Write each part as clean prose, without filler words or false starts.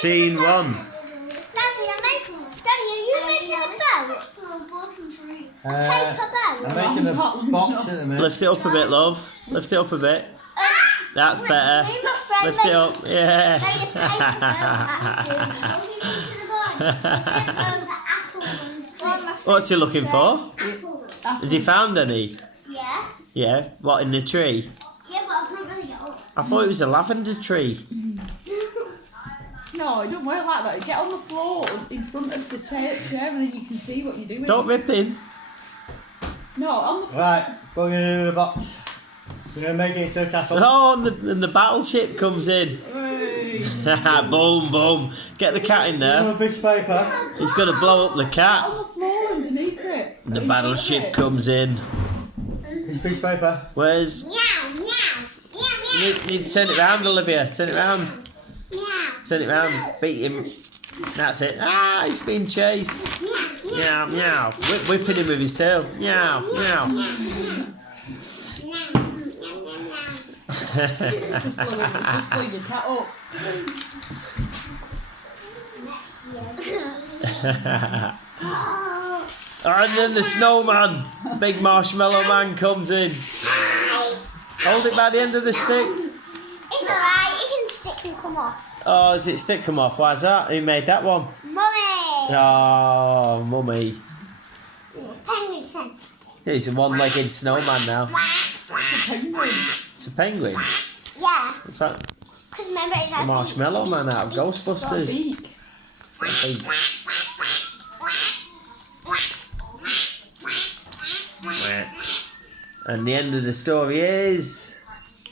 Scene 1. Daddy, are you making a boat? A paper boat? I'm making a box at the minute. Lift it up a bit, love. Lift it up a bit. That's better. Me and my friend Lift it up. made a Yeah. paper boat. What's he looking for? Has he found any? Yes. Yeah. What, in the tree? Yeah, but I can't really get up. I thought it was a lavender tree. No, it don't work like that. Get on the floor in front of the chair and then you can see what you're doing. Don't rip him. No, on the floor. Right, what are we going to do with the box? We're going to make it into a castle. Oh, and the battleship comes in. Boom, boom. Get the cat in Give there. him a piece of paper. He's going to blow up the cat. On the floor underneath it. And the In front of battleship it. comes in. Piece of paper. Where's... Meow, meow, meow, You need to turn it round, Olivia. Turn it round. meow, Turn it round. Beat him. That's it. Ah, he's being chased. meow, Meow, meow. Whipping him with his tail. Meow, meow. Just blow your cat up. And then the snowman, big marshmallow man, comes in. Hold it by the end of the stick. It's alright, it can stick and come off. Oh, is it stick come off? Why's that? Who made that one? Mummy! Oh, mummy. Penguin son. He's a one-legged snowman now. Penguin. It's a penguin. Yeah, What's that? because remember it's The like marshmallow man out of Got a Ghostbusters. beak. And the end of the story is...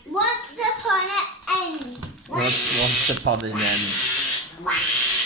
once upon an end. Once upon an end.